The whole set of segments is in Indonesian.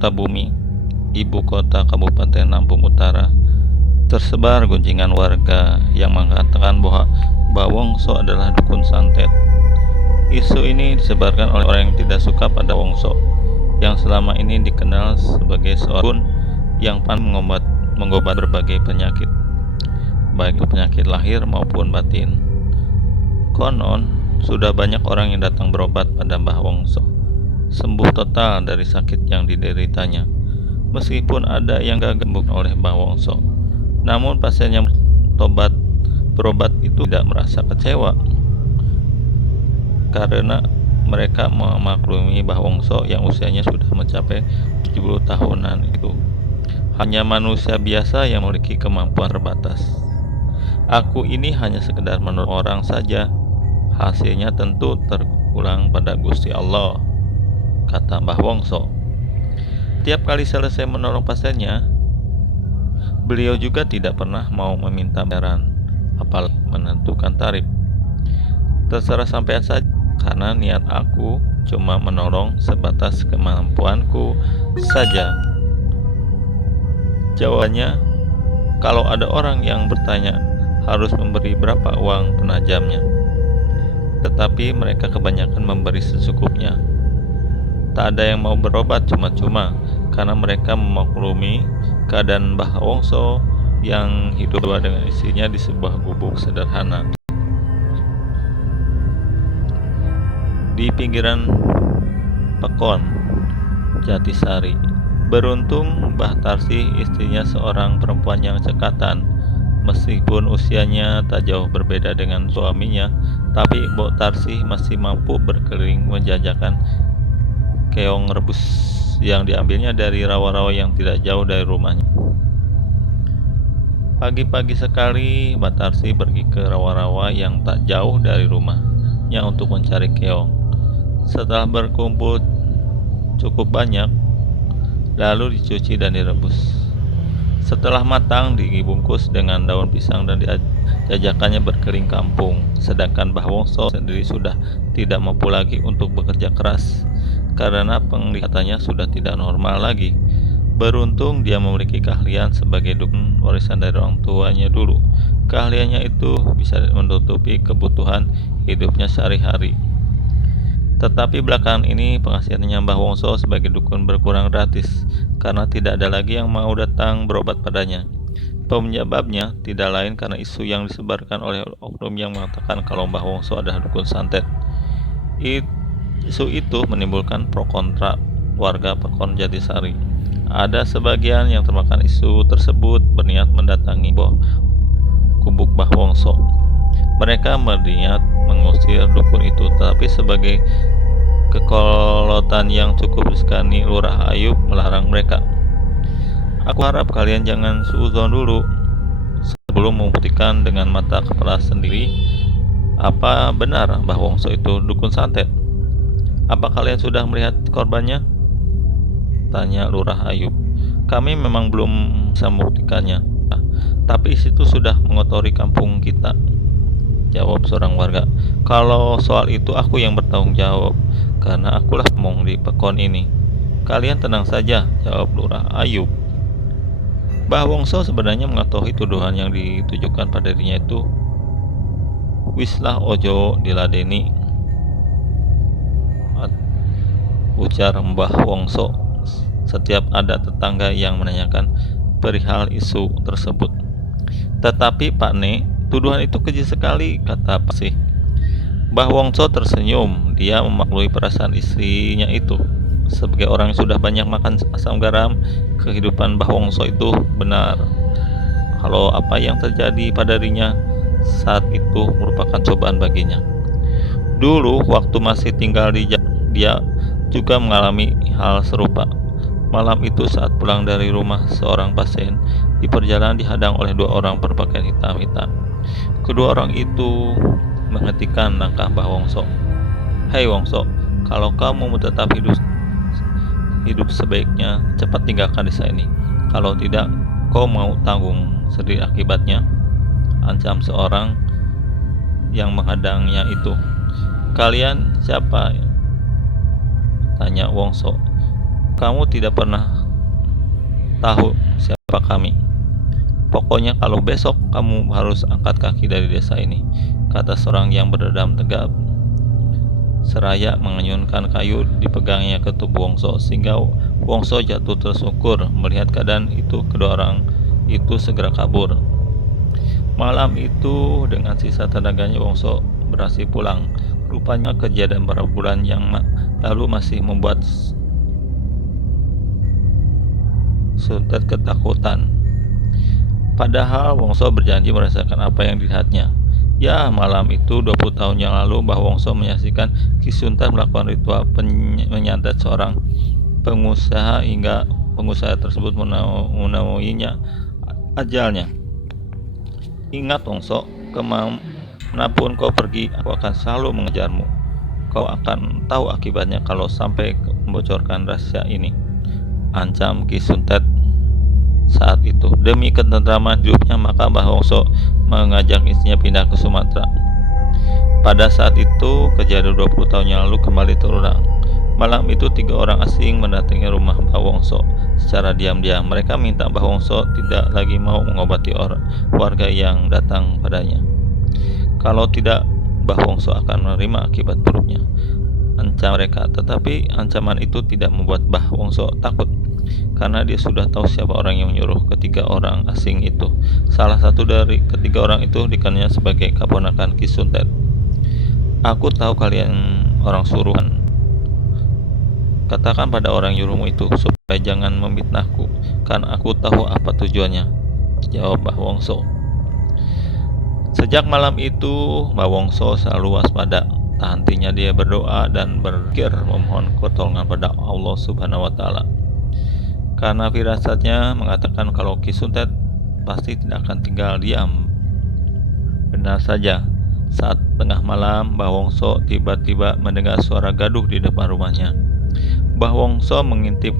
Sukatabumi, ibu kota Kabupaten Lampung Utara, tersebar gunjingan warga yang mengatakan bahwa Bawongso adalah dukun santet. Isu ini disebarkan oleh orang yang tidak suka pada Wongso, yang selama ini dikenal sebagai seorang dukun yang pandai mengobat berbagai penyakit, baik penyakit lahir maupun batin. Konon, sudah banyak orang yang datang berobat pada Mbah Wongso, sembuh total dari sakit yang dideritanya. Meskipun ada yang gagal oleh Mbah Wongso, namun pasien yang berobat itu tidak merasa kecewa, karena mereka memaklumi Mbah Wongso yang usianya sudah mencapai 70 tahunan itu hanya manusia biasa yang memiliki kemampuan terbatas. Aku ini hanya sekedar menurut orang saja, hasilnya tentu terpulang pada Gusti Allah, kata Mbah Wongso. Tiap kali selesai menolong pasiennya, beliau juga tidak pernah mau meminta bayaran, apalagi menentukan tarif. Terserah sampean saja, karena niat aku cuma menolong sebatas kemampuanku saja. Jawabannya, kalau ada orang yang bertanya harus memberi berapa uang penajamnya, tetapi mereka kebanyakan memberi secukupnya. Tak ada yang mau berobat cuma-cuma, karena mereka memaklumi keadaan Mbah Wongso yang hidup dengan istrinya di sebuah gubuk sederhana di pinggiran Pekon, Jatisari. Beruntung Mbah Tarsih istrinya seorang perempuan yang cekatan. Meskipun usianya tak jauh berbeda dengan suaminya, tapi Mbok Tarsih masih mampu berkeliling menjajakan keong rebus yang diambilnya dari rawa-rawa yang tidak jauh dari rumahnya. Pagi-pagi sekali Mbak Tarsih pergi ke rawa-rawa yang tak jauh dari rumahnya untuk mencari keong. Setelah berkumpul cukup banyak, lalu dicuci dan direbus. Setelah matang, dibungkus dengan daun pisang dan dijajakannya berkeliling kampung. Sedangkan Mbah Wongso sendiri sudah tidak mampu lagi untuk bekerja keras, karena penglihatannya sudah tidak normal lagi. Beruntung dia memiliki keahlian sebagai dukun warisan dari orang tuanya dulu. Keahliannya itu bisa menutupi kebutuhan hidupnya sehari-hari. Tetapi belakangan ini penghasilannya Mbah Wongso sebagai dukun berkurang gratis, karena tidak ada lagi yang mau datang berobat padanya. Penyebabnya tidak lain karena isu yang disebarkan oleh oknum yang mengatakan kalau Mbah Wongso adalah dukun santet. Isu itu menimbulkan pro kontra warga Pekon Jatisari. Ada sebagian yang termakan isu tersebut berniat mendatangi gubuk Mbah Wongso. Mereka berniat mengusir dukun itu, tetapi sebagai kekolotan yang cukup disegani, Lurah Ayub melarang mereka. Aku harap kalian jangan suudzon dulu sebelum membuktikan dengan mata kepala sendiri apa benar Mbah Wongso itu dukun santet. Apa kalian sudah melihat korbannya? Tanya Lurah Ayub. Kami memang belum bisa membuktikannya, tapi situ sudah mengotori kampung kita, jawab seorang warga. Kalau soal itu aku yang bertanggung jawab, karena akulah pemong di Pekon ini. Kalian tenang saja, jawab Lurah Ayub. Mbah Wongso sebenarnya mengetahui tuduhan yang ditujukan pada dirinya itu. Wislah ojo diladeni, ujar Mbah Wongso setiap ada tetangga yang menanyakan perihal isu tersebut. Tetapi Pak Ne, tuduhan itu keji sekali, kata Pak Sih. Mbah Wongso tersenyum. Dia memaklumi perasaan istrinya itu. Sebagai orang yang sudah banyak makan asam garam, kehidupan Mbah Wongso itu benar. Kalau apa yang terjadi pada dirinya saat itu merupakan cobaan baginya. Dulu waktu masih tinggal di dia juga mengalami hal serupa. Malam itu saat pulang dari rumah seorang pasien, di perjalanan dihadang oleh dua orang berpakaian hitam-hitam. Kedua orang itu menghentikan langkah Mbah Wongso. Hei Wongso, kalau kamu mau tetap hidup sebaiknya cepat tinggalkan desa ini. Kalau tidak, kau mau tanggung sendiri akibatnya, ancam seorang yang menghadangnya itu. Kalian siapa? Tanya Wongso. Kamu tidak pernah tahu siapa kami. Pokoknya kalau besok kamu harus angkat kaki dari desa ini, kata seorang yang berdendam tegap, seraya mengenyunkan kayu dipegangnya ke tubuh Wongso, sehingga Wongso jatuh tersungkur. Melihat keadaan itu, kedua orang itu segera kabur. Malam itu dengan sisa tenaganya Wongso berhasil pulang. Rupanya kejadian beberapa bulan yang lalu masih membuat Suntet ketakutan. Padahal Wongso berjanji merasakan apa yang dilihatnya. Ya, malam itu 20 tahun yang lalu Mbah Wongso menyaksikan Ki Suntet melakukan ritual menyantet seorang pengusaha hingga pengusaha tersebut menemuinya ajalnya. Ingat Wongso, kemanapun kau pergi, aku akan selalu mengejarmu. Kau akan tahu akibatnya kalau sampai membocorkan rahasia ini, ancam Ki Suntet saat itu. Demi ketentraman hidupnya, maka Mbah Wongso mengajak istrinya pindah ke Sumatera. Pada saat itu, kejadian 20 tahun yang lalu kembali terulang. Malam itu 3 orang asing mendatangi rumah Mbah Wongso secara diam-diam. Mereka minta Mbah Wongso tidak lagi mau mengobati warga yang datang padanya. Kalau tidak, Mbah Wongso akan menerima akibat buruknya, ancam mereka. Tetapi ancaman itu tidak membuat Mbah Wongso takut, karena dia sudah tahu siapa orang yang menyuruh ketiga orang asing itu. Salah satu dari ketiga orang itu dikenalnya sebagai keponakan Ki Suntet. Aku tahu kalian orang suruhan. Katakan pada orang nyuruhmu itu supaya jangan memfitnahku, karena aku tahu apa tujuannya, jawab Mbah Wongso. Sejak malam itu, Mbah Wongso selalu waspada. Tak hentinya dia berdoa dan berzikir memohon pertolongan pada Allah Subhanahu wa Ta'ala. Karena firasatnya mengatakan kalau Ki Suntet pasti tidak akan tinggal diam. Benar saja, saat tengah malam Mbah Wongso tiba-tiba mendengar suara gaduh di depan rumahnya. Mbah Wongso mengintip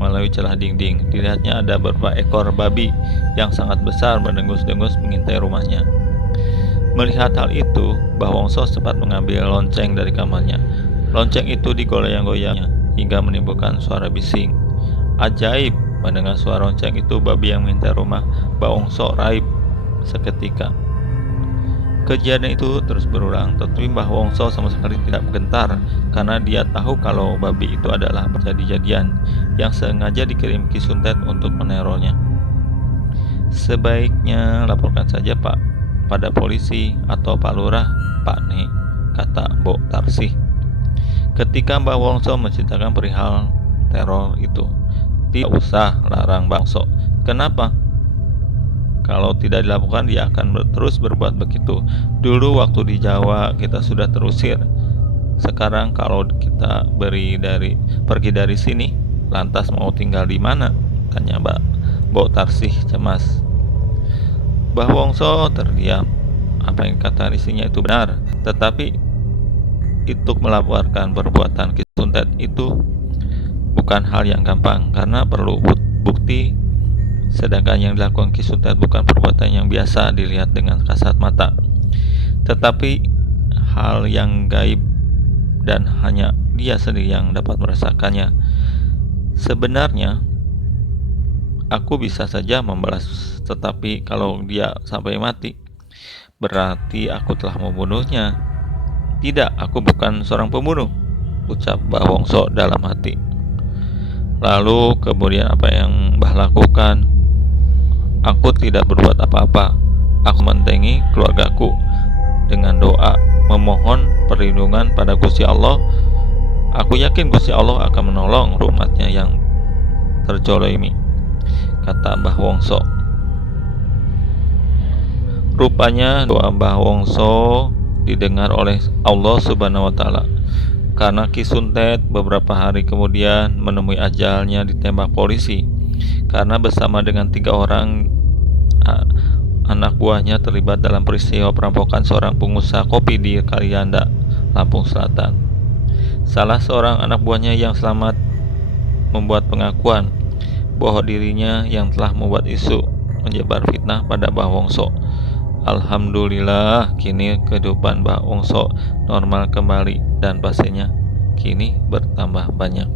melalui celah dinding. Dilihatnya ada beberapa ekor babi yang sangat besar mendengus-dengus mengintai rumahnya. Melihat hal itu, Mbah Wongso sempat mengambil lonceng dari kamarnya. Lonceng itu digoyang-goyangnya hingga menimbulkan suara bising. Ajaib, mendengar suara lonceng itu, babi yang mengintai rumah Mbah Wongso raib seketika. Kejadian itu terus berulang, tetapi Mbah Wongso sama sekali tidak gentar, karena dia tahu kalau babi itu adalah jadi-jadian yang sengaja dikirim Ki Suntet untuk menerornya. Sebaiknya laporkan saja Pak pada polisi atau Pak Lurah, Pak Ne, kata Mbok Tarsih. Ketika Mbah Wongso menceritakan perihal teror itu, tidak usah larang Mbah Wongso. Kenapa? Kalau tidak dilakukan, dia akan terus berbuat begitu. Dulu waktu di Jawa kita sudah terusir. Sekarang kalau kita pergi dari sini, lantas mau tinggal di mana? Tanya Mbok Tarsih cemas. Mbah Wongso terdiam. Apa yang kata istrinya itu benar, tetapi itu melaporkan perbuatan Ki Suntet itu bukan hal yang gampang, karena perlu bukti. Sedangkan yang dilakukan Ki Suntet bukan perbuatan yang biasa dilihat dengan kasat mata, tetapi hal yang gaib dan hanya dia sendiri yang dapat merasakannya. Sebenarnya aku bisa saja membalas, tetapi kalau dia sampai mati, berarti aku telah membunuhnya. Tidak, aku bukan seorang pembunuh, ucap Mbah Wongso dalam hati. Lalu kemudian apa yang Mbah lakukan? Aku tidak berbuat apa-apa. Aku mendatangi keluargaku dengan doa, memohon perlindungan pada Gusti Allah. Aku yakin Gusti Allah akan menolong umatnya yang terzalimi, kata Mbah Wongso. Rupanya doa Mbah Wongso didengar oleh Allah Subhanahu wa Ta'ala, karena Ki Suntet beberapa hari kemudian menemui ajalnya ditembak polisi karena bersama dengan 3 orang anak buahnya terlibat dalam peristiwa perampokan seorang pengusaha kopi di Kalianda, Lampung Selatan. Salah seorang anak buahnya yang selamat membuat pengakuan bahwa dirinya yang telah membuat isu menyebar fitnah pada Mbah Wongso. Alhamdulillah, kini kehidupan Mbah Wongso normal kembali dan pasiennya kini bertambah banyak.